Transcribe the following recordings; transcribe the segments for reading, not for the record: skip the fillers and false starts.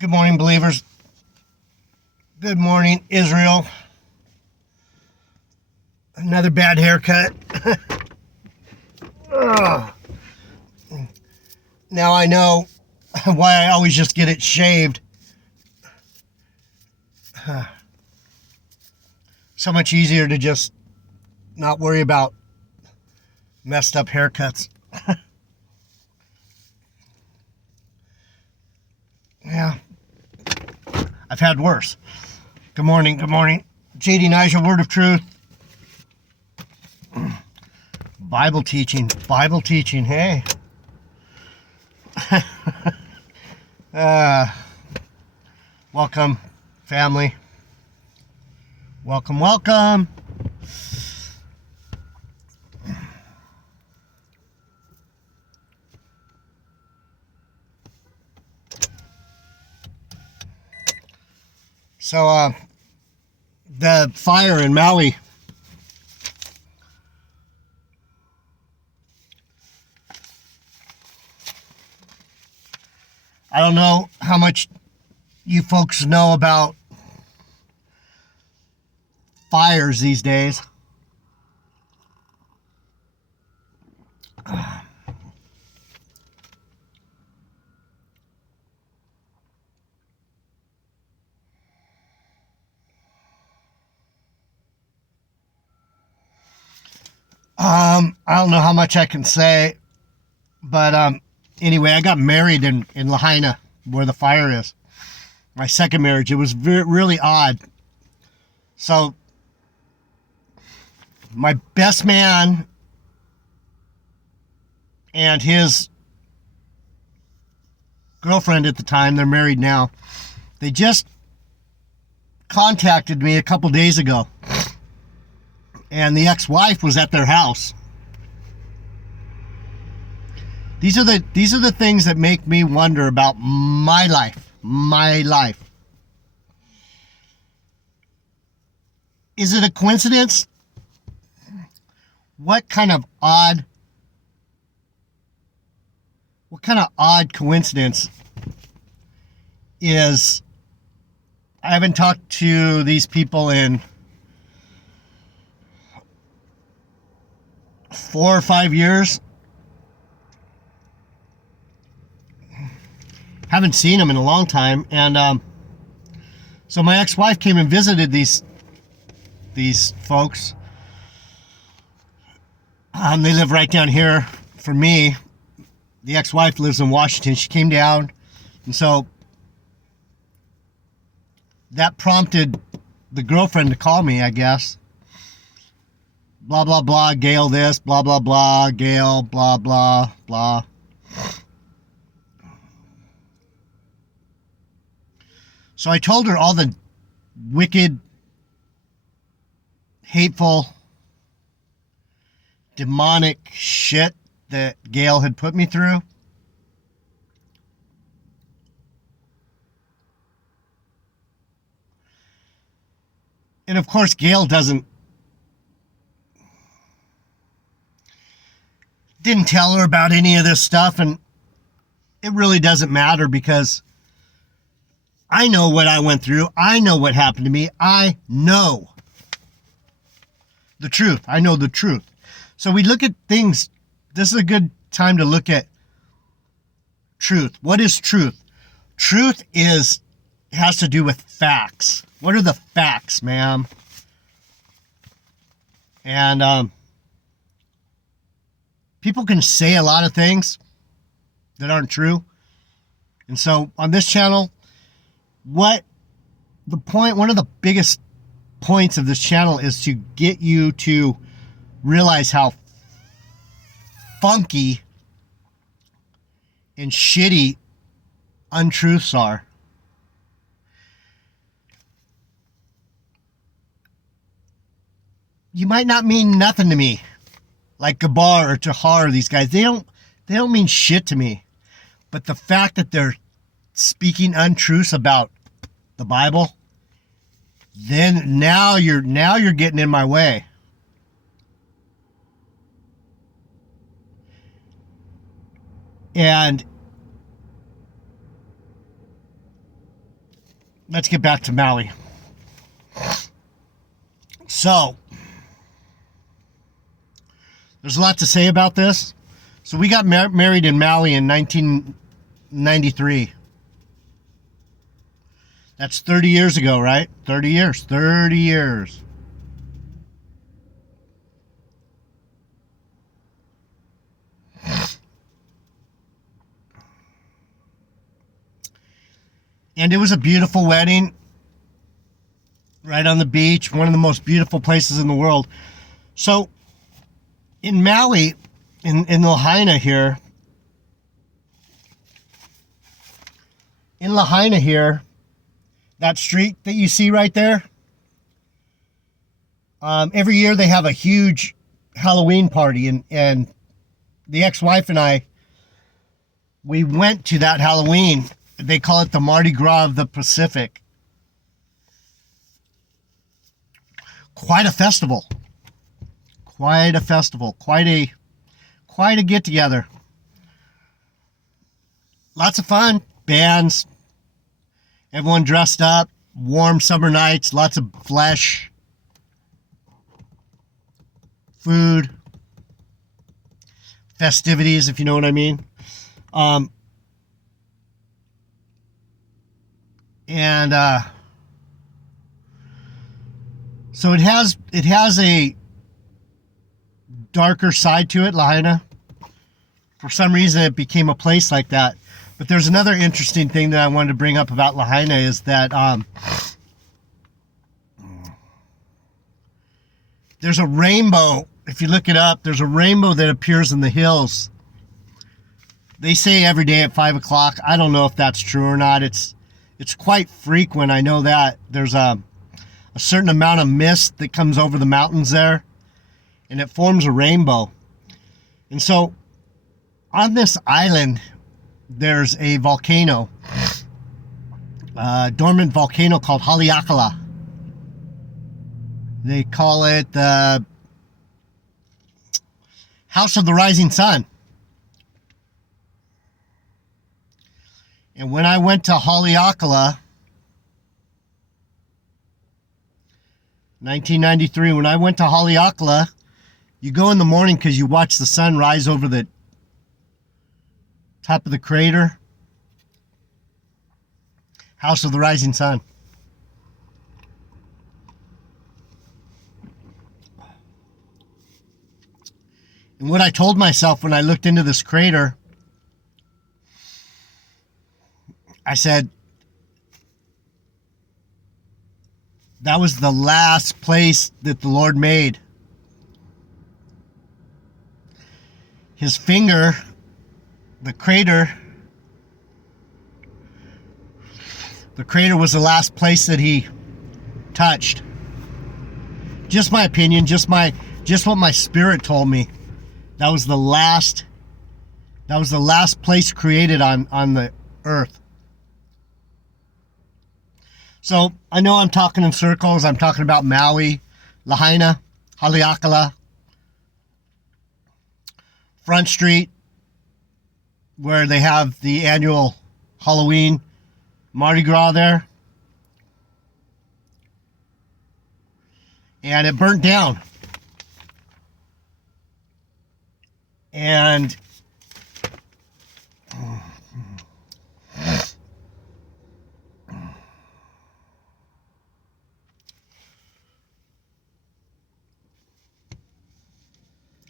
Good morning, believers. Good morning, Israel. Another bad haircut. Now I know why I always just get it shaved. So much easier to just not worry about messed up haircuts. Yeah, I've had worse. Good morning, good morning. JD Nigel, Word of Truth. Bible teaching, hey. Welcome, family. Welcome. So, the fire in Maui. I don't know how much you folks know about fires these days. I don't know how much I can say, but anyway, I got married in Lahaina, where the fire is. My second marriage. It was really odd. So, my best man and his girlfriend at the time, they're married now, they just contacted me a couple days ago. And the ex-wife was at their house. These are the things that make me wonder about my life. My life. Is it a coincidence? What kind of odd coincidence is, I haven't talked to these people in 4 or 5 years. Haven't seen them in a long time. And so my ex-wife came and visited these folks. They live right down here for me. The ex-wife lives in Washington. She came down, and so that prompted the girlfriend to call me, I guess. Blah, blah, blah, Gail this, blah, blah, blah, Gail, blah, blah, blah. So I told her all the wicked, hateful, demonic shit that Gail had put me through. And of course, Gail didn't tell her about any of this stuff, and it really doesn't matter because I know what I went through. I know what happened to me. I know the truth. I know the truth. So we look at things. This is a good time to look at truth. What is truth? Truth has to do with facts. What are the facts, ma'am? And people can say a lot of things that aren't true. And so on this channel, one of the biggest points of this channel is to get you to realize how funky and shitty untruths are. You might not mean nothing to me, like Gabar or Tahar, these guys. They don't mean shit to me. But the fact that they're speaking untruths about the Bible, then now you're getting in my way. And let's get back to Maui. So, there's a lot to say about this. So we got married in Maui in 1993. That's 30 years ago, right? 30 years. 30 years. And it was a beautiful wedding. Right on the beach. One of the most beautiful places in the world. So, in Maui, in Lahaina here, that street that you see right there, every year they have a huge Halloween party, and the ex-wife and I, we went to that Halloween. They call it the Mardi Gras of the Pacific. Quite a festival. Quite a get-together. Lots of fun. Bands. Everyone dressed up. Warm summer nights. Lots of flesh. Food. Festivities, if you know what I mean. So it has a darker side to it, Lahaina. For some reason, it became a place like that. But there's another interesting thing that I wanted to bring up about Lahaina is that there's a rainbow. If you look it up, there's a rainbow that appears in the hills. They say every day at 5 o'clock. I don't know if that's true or not. It's quite frequent. I know that there's a certain amount of mist that comes over the mountains there, and it forms a rainbow. And so on this island, there's a volcano, a dormant volcano called Haleakala. They call it the House of the Rising Sun. And when I went to Haleakala, 1993, when I went to Haleakala, you go in the morning because you watch the sun rise over the top of the crater. House of the Rising Sun. And what I told myself when I looked into this crater, I said, that was the last place that the Lord made. His finger, the crater was the last place that he touched. Just my opinion, just what my spirit told me. That was the last place created on the earth. So I know I'm talking in circles. I'm talking about Maui, Lahaina, Haleakala, Front Street, where they have the annual Halloween Mardi Gras there. And it burnt down. And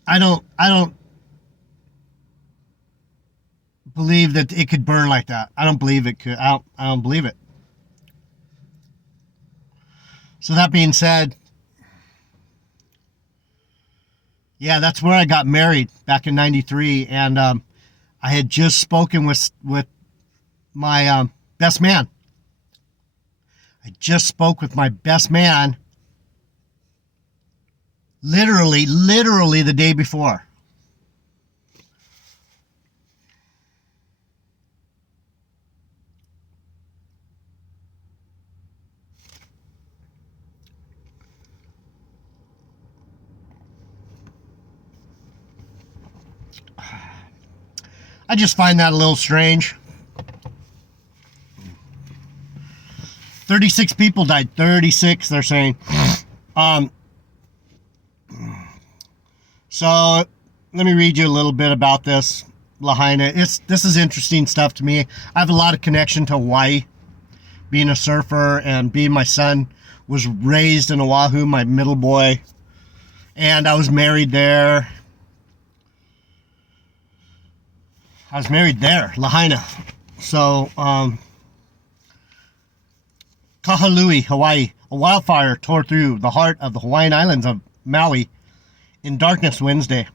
I don't believe that it could burn like that. I don't believe it could. I don't believe it. So that being said, yeah, that's where I got married back in '93, and I had just spoken with my best man. I just spoke with my best man literally the day before. I just find that a little strange. 36 people died. 36, they're saying. So let me read you a little bit about this Lahaina. This is interesting stuff to me. I have a lot of connection to Hawaii, being a surfer and being my son was raised in Oahu, my middle boy, and I was married there. Lahaina. So, Kahului, Hawaii. A wildfire tore through the heart of the Hawaiian islands of Maui in darkness Wednesday,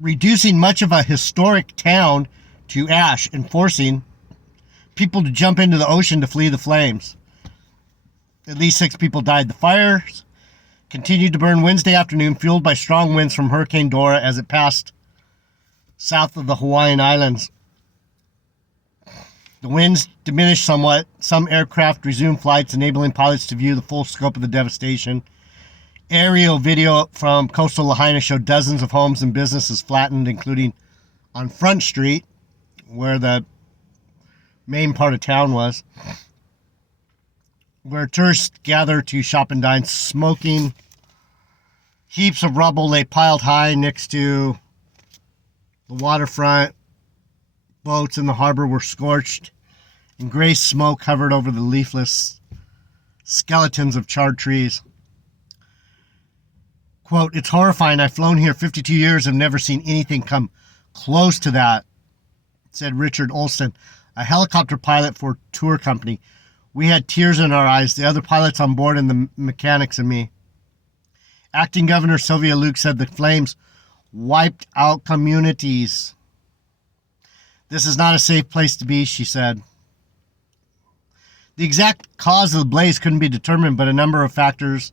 reducing much of a historic town to ash and forcing people to jump into the ocean to flee the flames. At least 6 people died. The fires continued to burn Wednesday afternoon, fueled by strong winds from Hurricane Dora as it passed south of the Hawaiian Islands. The winds diminished somewhat. Some aircraft resumed flights, enabling pilots to view the full scope of the devastation. Aerial video from coastal Lahaina showed dozens of homes and businesses flattened, including on Front Street, where the main part of town was, where tourists gather to shop and dine. Smoking heaps of rubble lay piled high next to the waterfront. Boats in the harbor were scorched, and gray smoke hovered over the leafless skeletons of charred trees. Quote, "It's horrifying. I've flown here 52 years and never seen anything come close to that," said Richard Olson, a helicopter pilot for a tour company. "We had tears in our eyes, the other pilots on board and the mechanics and me." Acting Governor Sylvia Luke said the flames wiped out communities. "This is not a safe place to be," she said. The exact cause of the blaze couldn't be determined, but a number of factors,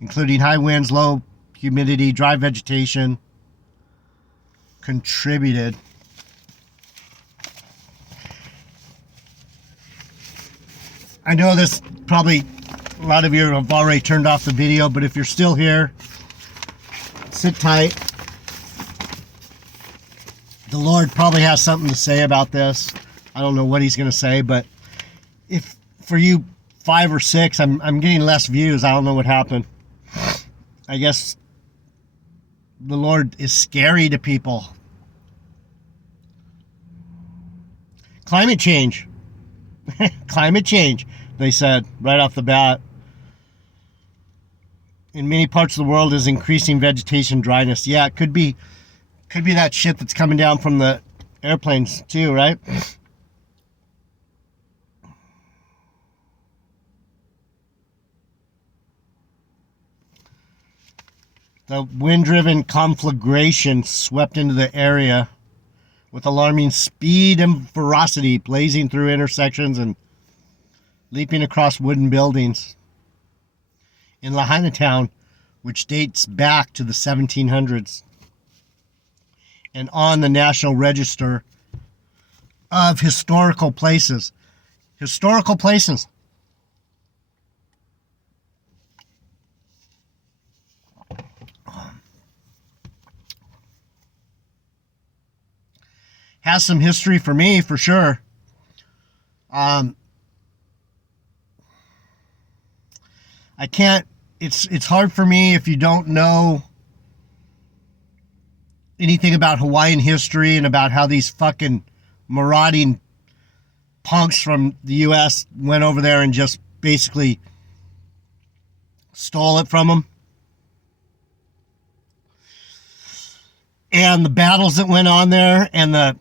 including high winds, low humidity, dry vegetation, contributed. I know this probably a lot of you have already turned off the video, but if you're still here, sit tight. The Lord probably has something to say about this. I don't know what he's going to say, but if for you 5 or 6, I'm getting less views. I don't know what happened. I guess the Lord is scary to people. Climate change. Climate change, they said right off the bat. In many parts of the world is increasing vegetation dryness. Yeah, it could be that shit that's coming down from the airplanes too, right? The wind-driven conflagration swept into the area with alarming speed and ferocity, blazing through intersections and leaping across wooden buildings. In Lahaina town, which dates back to the 1700s and on the National Register of Historical Places. Historical places. Has some history for me, for sure. I can't, it's hard for me if you don't know anything about Hawaiian history and about how these fucking marauding punks from the U.S. went over there and just basically stole it from them. And the battles that went on there and the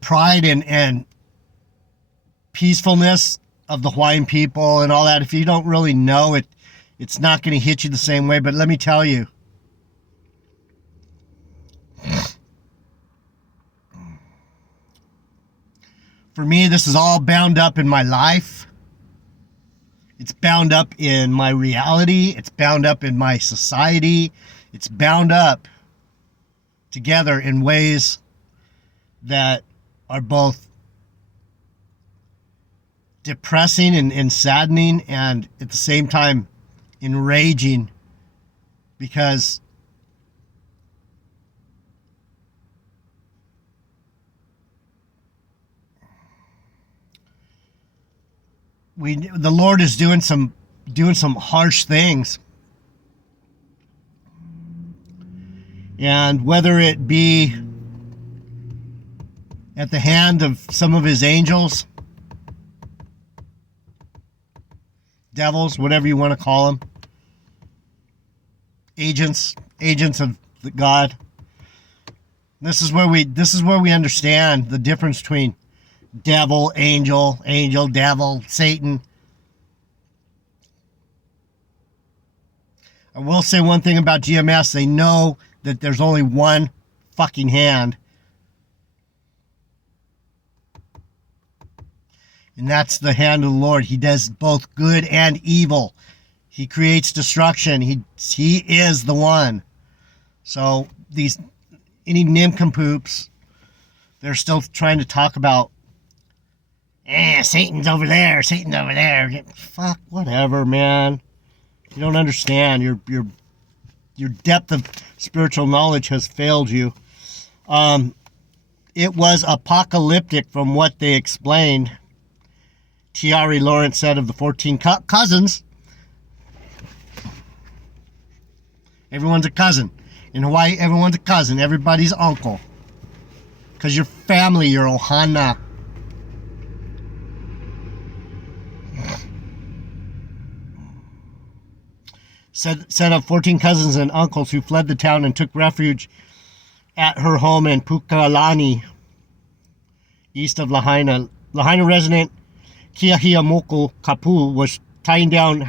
pride and peacefulness of the Hawaiian people and all that. If you don't really know it, it's not going to hit you the same way. But let me tell you, for me, this is all bound up in my life. It's bound up in my reality. It's bound up in my society. It's bound up together in ways that are both depressing and saddening, and at the same time enraging, because the Lord is doing some harsh things. And whether it be at the hand of some of his angels, devils, whatever you want to call them, agents of God. This is where we understand the difference between devil, angel, devil, Satan. I will say one thing about GMS. They know that there's only one fucking hand. And that's the hand of the Lord. He does both good and evil. He creates destruction. He is the one. So any nincompoops, they're still trying to talk about, Satan's over there. Satan's over there. Fuck, whatever, man. You don't understand. Your depth of spiritual knowledge has failed you. It was apocalyptic from what they explained. T.R.E. Lawrence said of the 14 cousins, everyone's a cousin. In Hawaii, everyone's a cousin. Everybody's uncle. Because you're family, you're ohana. Said of 14 cousins and uncles who fled the town and took refuge at her home in Pukalani, east of Lahaina. Lahaina resident Kiahiamoko Kapu was tying down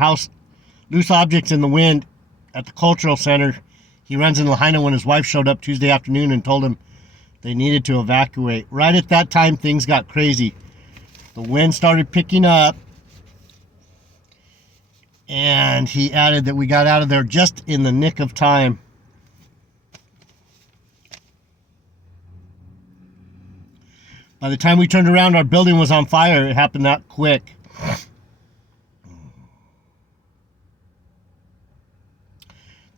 loose objects in the wind at the cultural center. He runs in Lahaina when his wife showed up Tuesday afternoon and told him they needed to evacuate. Right at that time, things got crazy. The wind started picking up. And he added that we got out of there just in the nick of time. By the time we turned around, our building was on fire. It happened that quick.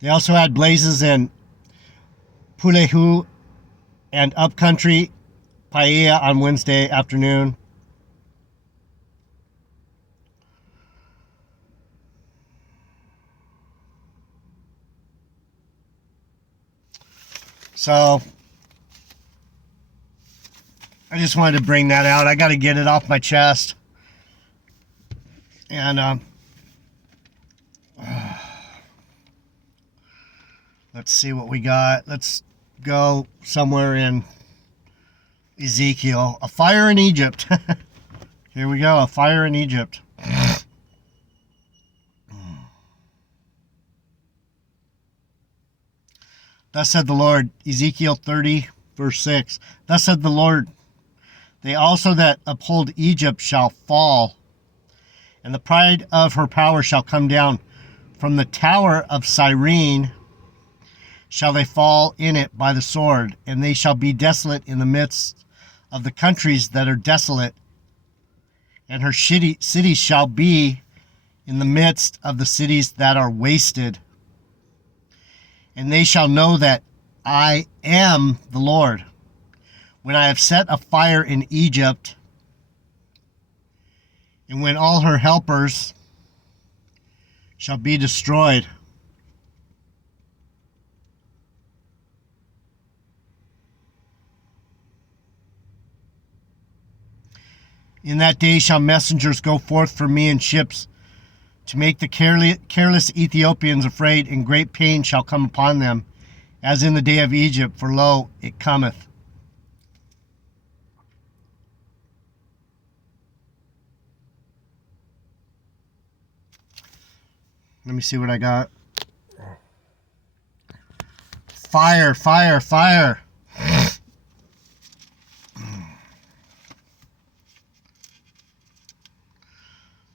They also had blazes in Pulehu and upcountry Paia on Wednesday afternoon. So, I just wanted to bring that out. I got to get it off my chest. And, let's see what we got. Let's go somewhere in Ezekiel. A fire in Egypt. Here we go. A fire in Egypt. Thus said the Lord, Ezekiel 30, verse 6. Thus said the Lord, they also that uphold Egypt shall fall, and the pride of her power shall come down. From the tower of Cyrene shall they fall in it by the sword, and they shall be desolate in the midst of the countries that are desolate, and her cities shall be in the midst of the cities that are wasted. And they shall know that I am the Lord, when I have set a fire in Egypt, and when all her helpers shall be destroyed. In that day shall messengers go forth from me in ships, to make the careless Ethiopians afraid, and great pain shall come upon them, as in the day of Egypt, for lo, it cometh. Let me see what I got. Fire, fire, fire.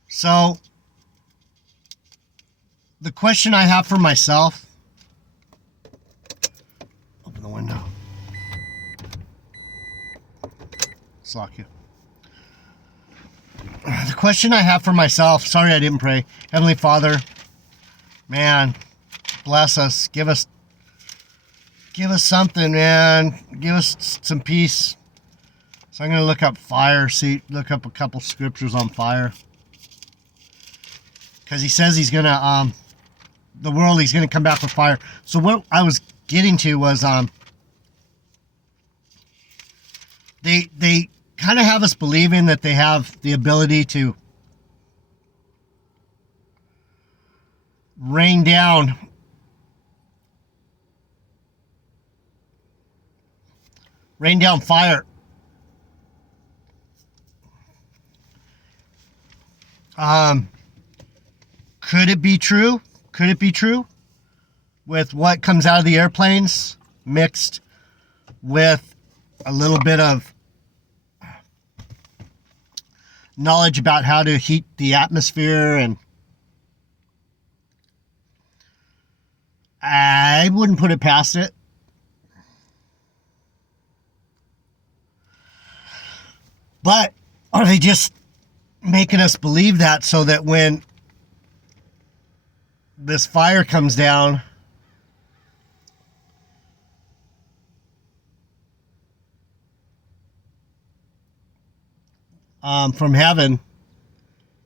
So, the question I have for myself, open the window. Let's lock you. The question I have for myself, sorry I didn't pray. Heavenly Father, man, bless us. Give us something, man. Give us some peace. So I'm going to look up fire, look up a couple scriptures on fire. Because he says he's going to, he's going to come back with fire. So what I was getting to was, they kind of have us believing that they have the ability to rain down fire. Could it be true? Could it be true? With what comes out of the airplanes mixed with a little bit of knowledge about how to heat the atmosphere, and I wouldn't put it past it. But are they just making us believe that so that when this fire comes down, from heaven,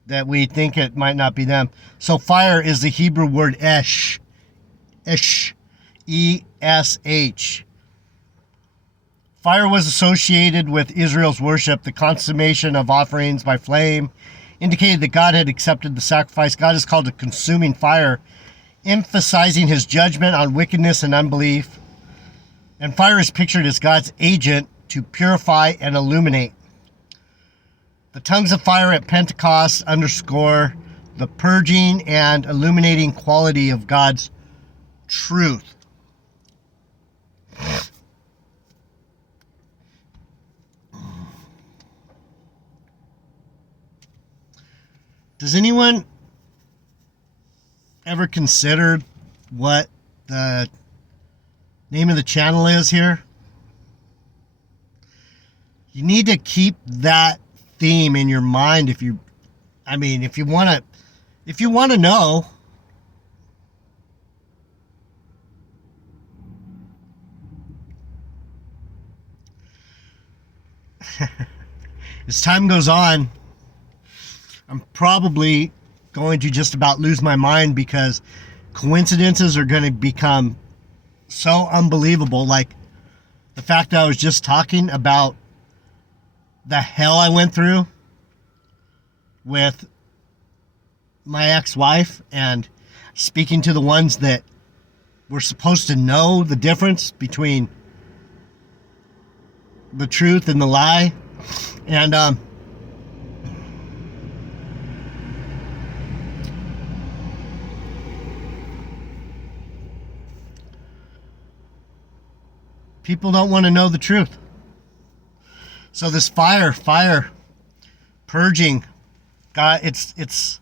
that we think it might not be them? So fire is the Hebrew word esh. Esh. E-S-H. Fire was associated with Israel's worship. The consummation of offerings by flame indicated that God had accepted the sacrifice. God is called a consuming fire, emphasizing his judgment on wickedness and unbelief. And fire is pictured as God's agent to purify and illuminate. The tongues of fire at Pentecost underscore the purging and illuminating quality of God's truth. Does anyone ever consider what the name of the channel is here? You need to keep that theme in your mind if you want to know. As time goes on, I'm probably going to just about lose my mind, because coincidences are going to become so unbelievable. Like the fact that I was just talking about the hell I went through with my ex-wife, and speaking to the ones that were supposed to know the difference between the truth and the lie. And people don't want to know the truth. So this fire purging, God, it's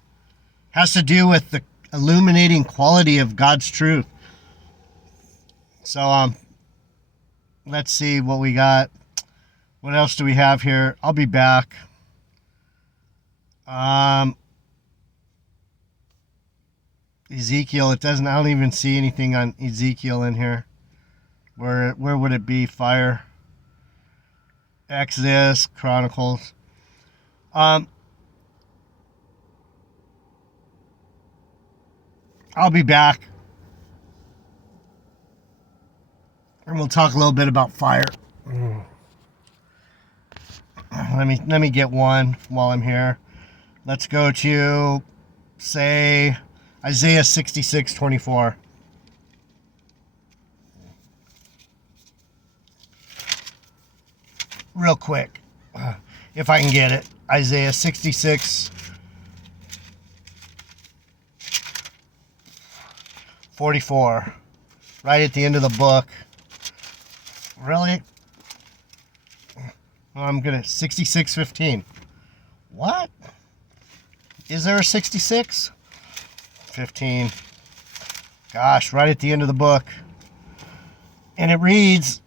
has to do with the illuminating quality of God's truth. So let's see what we got. What else do we have here? I'll be back. Ezekiel, I don't even see anything on Ezekiel in here. Where would it be? Fire. Exodus, Chronicles. I'll be back, and we'll talk a little bit about fire. Let me get one while I'm here. Let's go to, say, Isaiah 66:24. Real quick, if I can get it. Isaiah 66:44, right at the end of the book. Really? I'm gonna 66:15. What? Is there a 66? 15. Gosh, right at the end of the book. And it reads,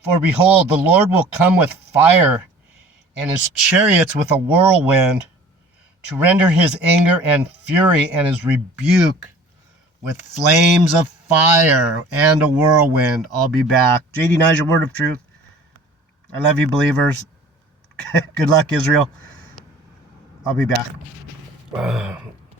"For behold, the Lord will come with fire, and his chariots with a whirlwind, to render his anger and fury and his rebuke with flames of fire and a whirlwind." I'll be back. JD Nye's your word of truth. I love you, believers. Good luck, Israel. I'll be back.